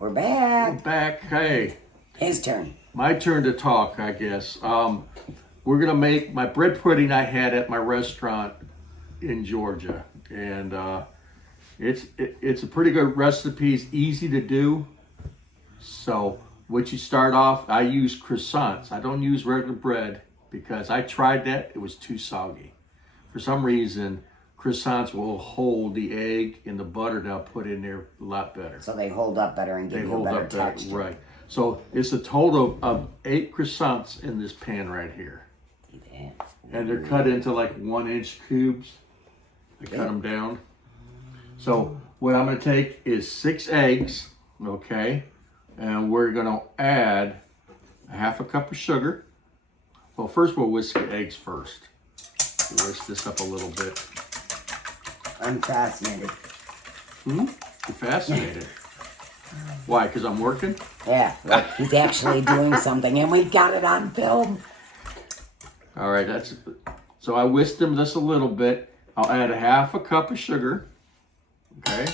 We're back. We're back. Hey. His turn. My turn to talk, I guess. We're gonna make my bread pudding I had at my restaurant in Georgia, and it's a pretty good recipe. It's easy to do. So what you start off, I use croissants. I don't use regular bread because I tried that. It was too soggy. For some reason, croissants will hold the egg and the butter that I'll put in there a lot better. So they hold up better and give you a better texture. Right. So it's a total of 8 croissants in this pan right here. And they're cut into like 1-inch cubes. I cut them down. So what I'm going to take is 6 eggs, okay? And we're going to add a 1/2 cup of sugar. Well, first we'll whisk the eggs first. We'll whisk this up a little bit. I'm fascinated. You're fascinated. Why? Because I'm working? Yeah, look, he's actually doing something, and we got it on film. All right, so I whisked them just a little bit. I'll add a 1/2 cup of sugar, okay?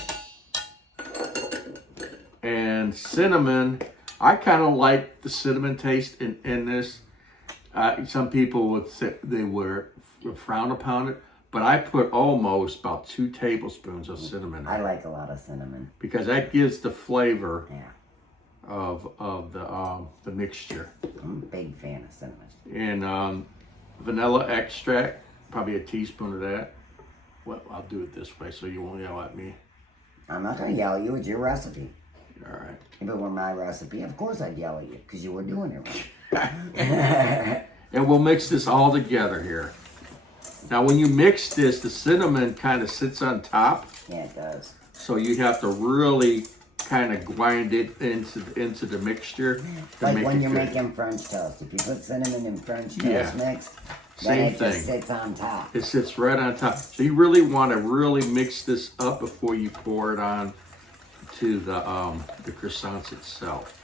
And cinnamon. I kind of like the cinnamon taste in this. Some people would say they would frown upon it, but I put almost about 2 tablespoons of cinnamon. I like a lot of cinnamon because that gives the flavor of the mixture. I'm a big fan of cinnamon. And vanilla extract, probably a teaspoon of that. Well, I'll do it this way so you won't yell at me. I'm not going to yell at you. It's your recipe. All right. If it were my recipe, of course I'd yell at you because you were doing it right. And we'll mix this all together here. Now, when you mix this, the cinnamon kind of sits on top. Yeah, it does. So you have to really kind of grind it into the mixture. Like when you're making French toast. If you put cinnamon in French toast mix, then it just sits on top. It sits right on top. So you really want to really mix this up before you pour it on to the croissants itself.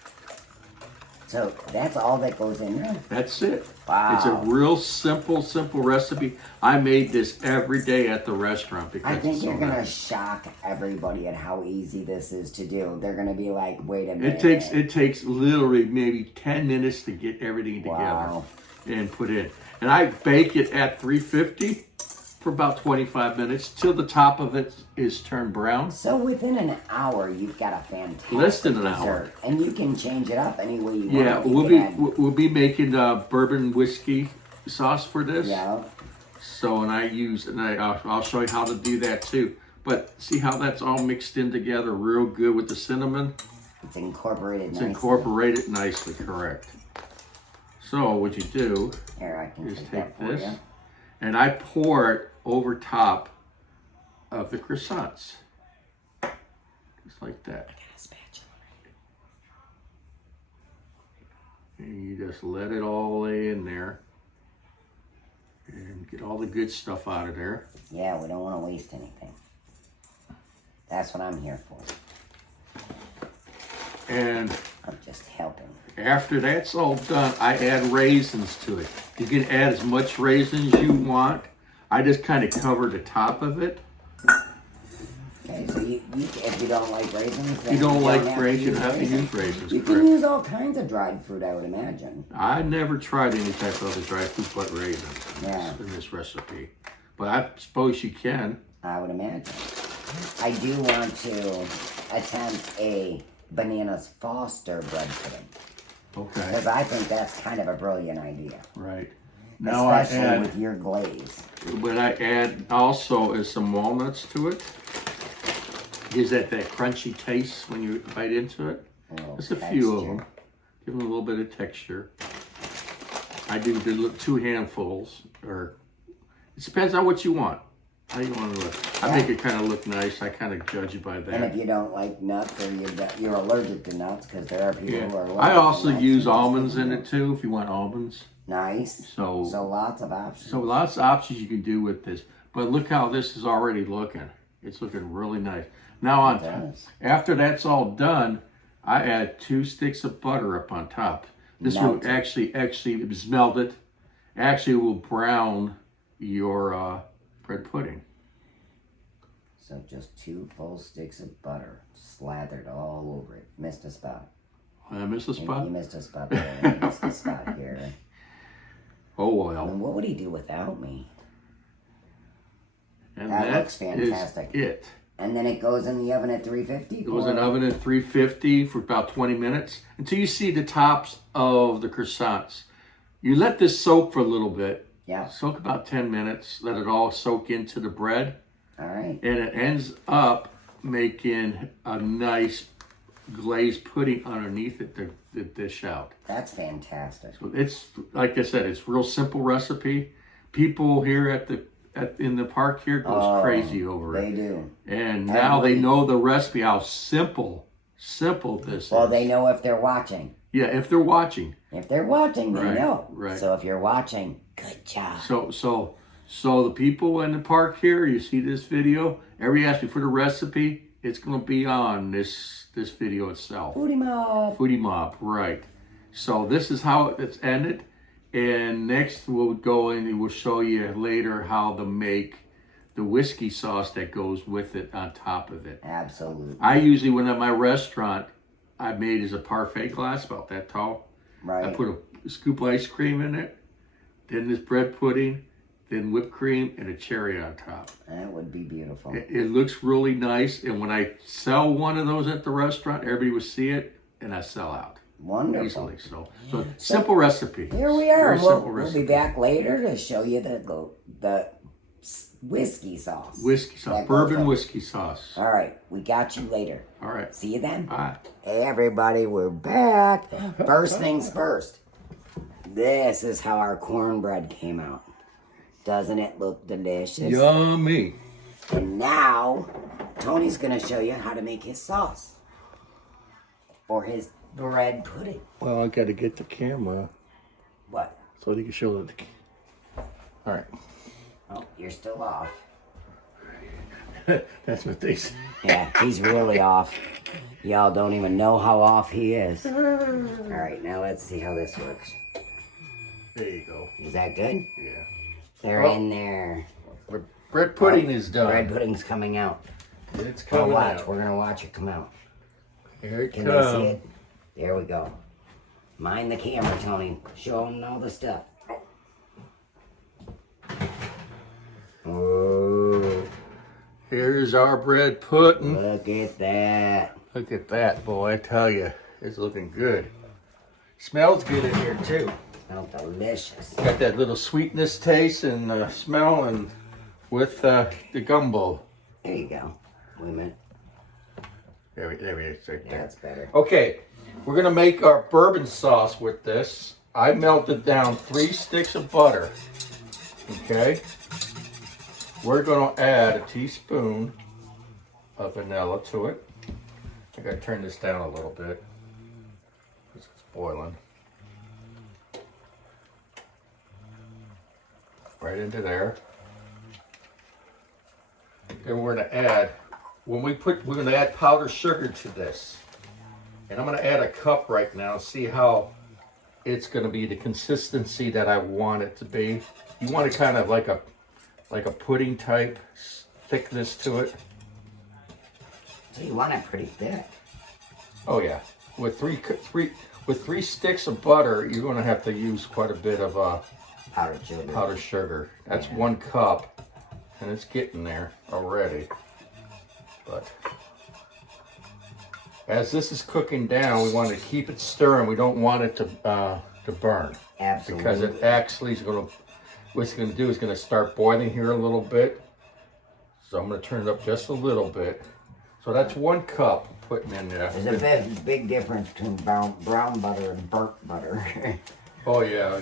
So that's all that goes in there? That's it. Wow. It's a real simple recipe. I made this every day at the restaurant because I think you're going to shock everybody at how easy this is to do. They're going to be like, wait a minute. It takes literally maybe 10 minutes to get everything together and put in. And I bake it at 350 for about 25 minutes till the top of it is turned brown. So within an hour, you've got a fantastic less than an dessert. hour. And you can change it up any way you want. Yeah, we'll be making bourbon whiskey sauce for this. Yeah. So I'll show you how to do that too. But see how that's all mixed in together real good with the cinnamon? It's incorporated nicely. It's incorporated nicely, correct. So what you do is take this and I pour it over top of the croissants. Just like that. I got a spatula. And you just let it all lay in there and get all the good stuff out of there. Yeah, we don't want to waste anything. That's what I'm here for. And I'm just helping. After that's all done, I add raisins to it. You can add as much raisins you want. I just kind of cover the top of it. Okay, so you if you don't like raisins, then you don't like raisins, you don't have to use raisins. You can use all kinds of dried fruit, I would imagine. I never tried any type of other dried fruit but raisins in this recipe. But I suppose you can. I would imagine. I do want to attempt a Bananas Foster bread pudding. Okay. Because I think that's kind of a brilliant idea. Right. Now especially with your glaze. What I add also is some walnuts to it. Gives that crunchy taste when you bite into it. Just a few of them. Give them a little bit of texture. I do 2 handfuls, or it depends on what you want. How you want to look. I make it kind of look nice. I kind of judge it by that. And if you don't like nuts or you're allergic to nuts, because there are people who are allergic I also to nuts use almonds in it too, if you want almonds. Nice. So lots of options. So lots of options you can do with this. But look how this is already looking. It's looking really nice. Now after that's all done, I add 2 sticks of butter up on top. This will actually it was melted. Actually will brown your bread pudding. So just 2 full sticks of butter slathered all over it. Missed a spot. I missed a spot? You missed a spot there. You missed a spot here. Oh, well. And what would he do without me? And That looks fantastic. Is it. And then it goes in the oven at 350? It goes in the oven at 350 for about 20 minutes until you see the tops of the croissants. You let this soak for a little bit. Yeah. Soak about 10 minutes. Let it all soak into the bread. All right. And it ends up making a nice glazed pudding underneath it to dish out. That's fantastic. So it's, like I said, it's a real simple recipe. People here in the park here goes crazy over it. They do. And now they know the recipe, how simple this is. Well, they know if they're watching. Yeah, if they're watching. If they're watching, they know. Right. So if you're watching, good job. So the people in the park here, you see this video, everybody asks me for the recipe, it's going to be on this video itself. Foodie Mob. Foodie Mob, right. So this is how it's ended. And next we'll go in and we'll show you later how to make the whiskey sauce that goes with it on top of it. Absolutely. I usually, when at my restaurant, I made is a parfait glass about that tall. Right. I put a scoop of ice cream in it, then this bread pudding, then whipped cream, and a cherry on top. That would be beautiful. It looks really nice, and when I sell one of those at the restaurant, everybody will see it, and I sell out. Wonderful. Easily. So simple recipe. Here we are. Very simple We'll recipe. be back later to show you the whiskey sauce. Whiskey sauce, bourbon whiskey sauce. All right, we got you later. All right. See you then. Bye. Hey everybody, we're back. First things first. This is how our cornbread came out. Doesn't it look delicious? Yummy. And now, Tony's gonna show you how to make his sauce for his bread pudding. Well, I got to get the camera What? so you can show the. All right. Oh, you're still off. That's what they say. Yeah, he's really off. Y'all don't even know how off he is. All right, now let's see how this works. There you go. Is that good? Yeah. They're in there. Bread pudding is done. Bread pudding's coming out. It's We'll coming watch. out. We're gonna watch it come out. Here it Can they comes. see it? There we go. Mind the camera, Tony. Show them all the stuff. Oh, Here's our bread pudding. look at that. Look at that, boy. I tell you, it's looking good. Smells good in here, too. Smells delicious. Got that little sweetness taste and smell, and with the gumbo. There you go. Wait a minute. There it is, right there. That's better. Okay, we're gonna make our bourbon sauce with this. I melted down 3 sticks of butter. Okay. We're gonna add a teaspoon of vanilla to it. I gotta turn this down a little bit because it's boiling. Right into there. Then we're gonna add, we're gonna add powdered sugar to this. And I'm gonna add a cup right now, see how it's gonna be the consistency that I want it to be. You want it kind of like a pudding type thickness to it. So you want it pretty thick. Oh yeah, with three sticks of butter, you're gonna have to use quite a bit of Powdered sugar. That's 1 cup, and it's getting there already. But as this is cooking down, we want to keep it stirring. We don't want it to burn. Absolutely. Because it actually is going to, what it's going to do is going to start boiling here a little bit. So I'm going to turn it up just a little bit. So that's 1 cup putting in there. There's a big difference between brown butter and burnt butter. Oh yeah,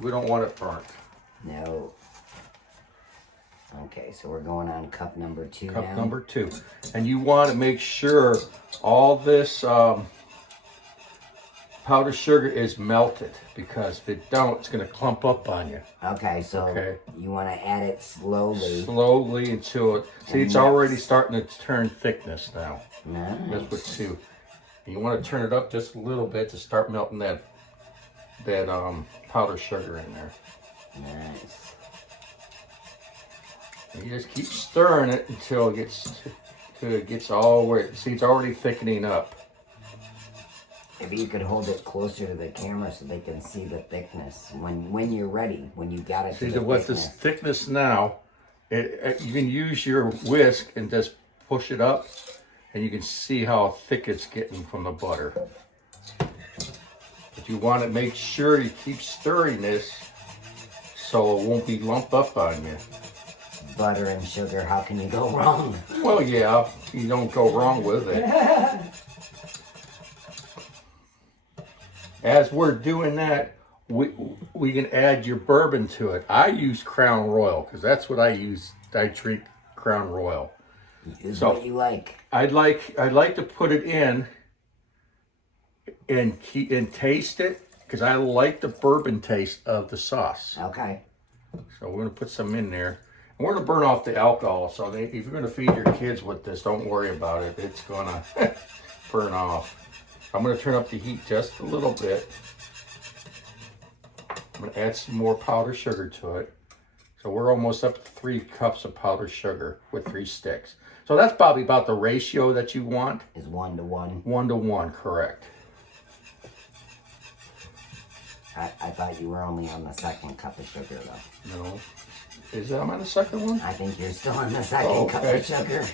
we don't want it burnt. No. Okay, so we're going on cup number 2 now. Cup number 2. And you want to make sure all this powdered sugar is melted, because if it don't, it's going to clump up on you. Okay, so you want to add it slowly. Slowly until it, see, it's already starting to turn thickness now. Nice. That's what too. And you want to turn it up just a little bit to start melting that powdered sugar in there. Nice. And you just keep stirring it until it gets all where, see, it's already thickening up. Maybe you could hold it closer to the camera so they can see the thickness when you're ready, when you got it to the With thickness. this thickness now, you can use your whisk and just push it up, and you can see how thick it's getting from the butter. But you want to make sure you keep stirring this so it won't be lumped up on you. Butter and sugar, how can you go wrong? Well, yeah, you don't go wrong with it. As we're doing that, we can add your bourbon to it. I use Crown Royal because that's what I use. I drink Crown Royal. Is what you like. I'd like to put it in and taste it because I like the bourbon taste of the sauce. Okay. So we're gonna put some in there. And we're gonna burn off the alcohol. So if you're gonna feed your kids with this, don't worry about it. It's gonna burn off. I'm going to turn up the heat just a little bit. I'm going to add some more powdered sugar to it. So we're almost up to 3 cups of powdered sugar with 3 sticks. So that's probably about the ratio that you want. Is 1 to 1. 1 to 1, correct. I thought you were only on the 2nd cup of sugar, though. No. Is that I'm on the 2nd one? I think you're still on the 2nd cup of sugar.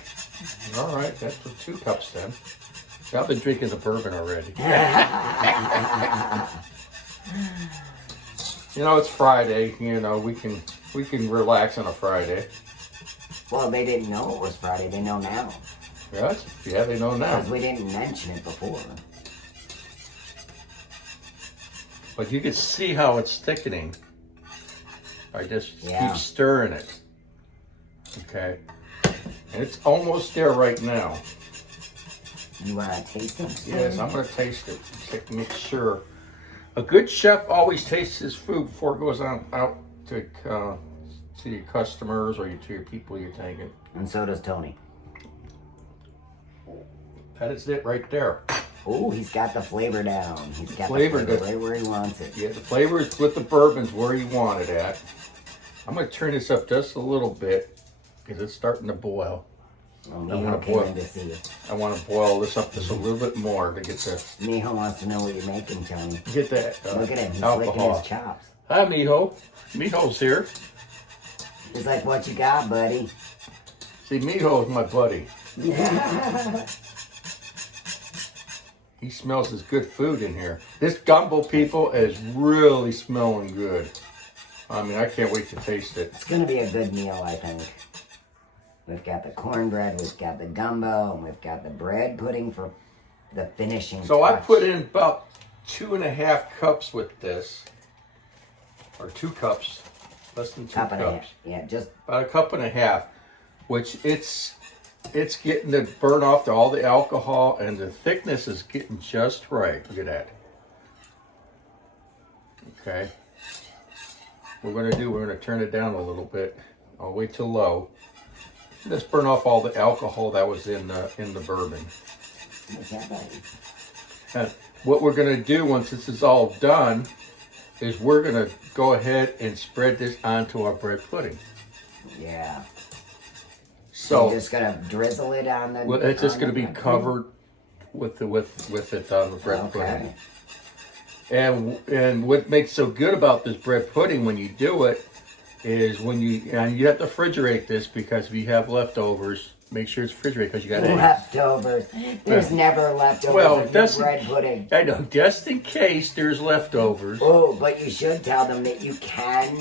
All right, that's for 2 cups then. I've been drinking the bourbon already. You know, it's Friday. You know, we can relax on a Friday. Well, they didn't know it was Friday. They know now. Yes? Yeah, they know now. Because we didn't mention it before. But you can see how it's thickening. I just Yeah. keep stirring it. Okay? And it's almost there right now. You want to taste it? Yes, I'm going to taste it. To make sure. A good chef always tastes his food before it goes out to your customers or to your people you're taking. And so does Tony. That is it right there. Oh, he's got the flavor down. He's got Flavor the flavor down. right where he wants it. Yeah, the flavor is with the bourbon's where you want it at. I'm going to turn this up just a little bit because it's starting to boil. Well, Mijo came in to see you. I want to boil this up just a little bit more to get the Mijo wants to know what you're making, Tony. get that Look at him. He's licking alcohol. his chops. Hi, Mijo. Mijo's here. He's like, what you got, buddy? See, Mijo's my buddy. He smells his good food in here. This gumbo, people, is really smelling good. I mean, I can't wait to taste it. It's going to be a good meal, I think. We've got the cornbread, we've got the gumbo, and we've got the bread pudding for the finishing So I touch. put in about 2.5 cups with this. Or 2 cups. Less than 2 Cup and a half. cups. Yeah, just About 1.5 cups. Which it's getting to burn off all the alcohol, and the thickness is getting just right. Look at that. Okay. What we're going to turn it down a little bit. I'll wait till low. Let's burn off all the alcohol that was in the bourbon. what's that, buddy? And what we're going to do once this is all done is we're going to go ahead and spread this onto our bread pudding. Yeah. So you're just gonna drizzle it on the. well, it's just on going to the be bread covered with it on the bread pudding? pudding. And what makes so good about this bread pudding when you do it is when you have to refrigerate this, because if you have leftovers, make sure it's refrigerated because you got eggs. Leftovers. There's never leftovers Well, in that's bread pudding. I know, just in case there's leftovers. Oh, but you should tell them that you can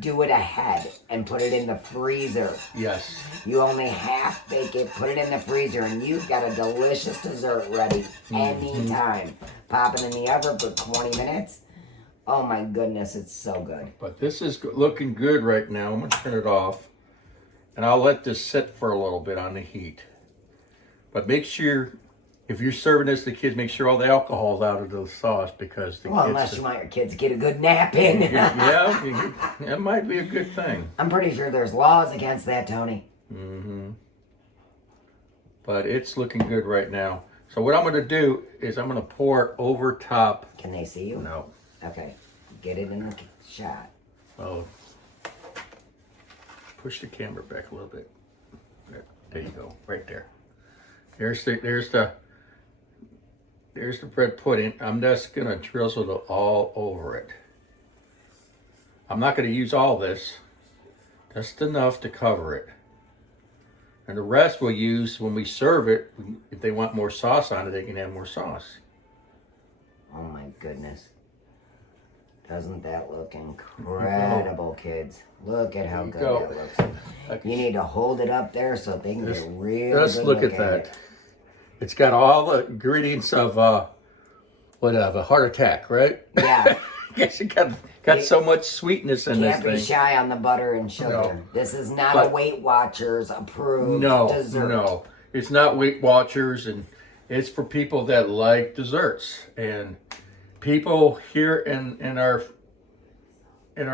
do it ahead and put it in the freezer. Yes. You only half bake it, put it in the freezer, and you've got a delicious dessert ready anytime. Pop it in the oven for 20 minutes. Oh my goodness, it's so good. But this is looking good right now. I'm going to turn it off. And I'll let this sit for a little bit on the heat. But make sure, if you're serving this to kids, make sure all the alcohol's out of the sauce, because the Well, kids... unless you want your kids to get a good nap in. Yeah, that might be a good thing. I'm pretty sure there's laws against that, Tony. Mm-hmm. But it's looking good right now. So what I'm going to do is I'm going to pour it over top. Can they see you? No. Okay. Get it in the shot. Oh. push the camera back a little bit. There you go, right there. There's the bread pudding. I'm just gonna drizzle it all over it. I'm not gonna use all this, just enough to cover it. And the rest we'll use when we serve it. If they want more sauce on it, they can have more sauce. Oh my goodness. Doesn't that look incredible, kids? Look at how good that looks. You need to hold it up there so they can get real Just good look at that. it. It's got all the ingredients of a heart attack, right? Yeah. Yes, it got so much sweetness in this Can't be thing. shy on the butter and sugar. No. This is not a Weight Watchers approved dessert. No. It's not Weight Watchers, and it's for people that like desserts. And people here in our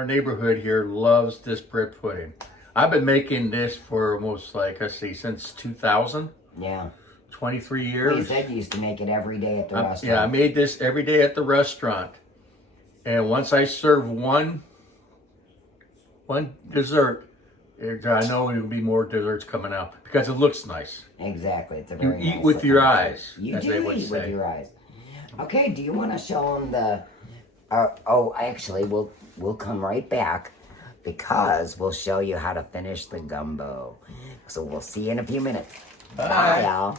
neighborhood here loves this bread pudding. I've been making this for almost since 2000. Yeah. 23 years. Well, you said you used to make it every day at the restaurant. Yeah, I made this every day at the restaurant. And once I serve one dessert, I know there will be more desserts coming out because it looks nice. Exactly. It's a You very eat nice with your looking eyes, You as do they would eat with say. your eyes. Okay, do you want to show them the... actually, we'll come right back because we'll show you how to finish the gumbo. So we'll see you in a few minutes. Bye y'all.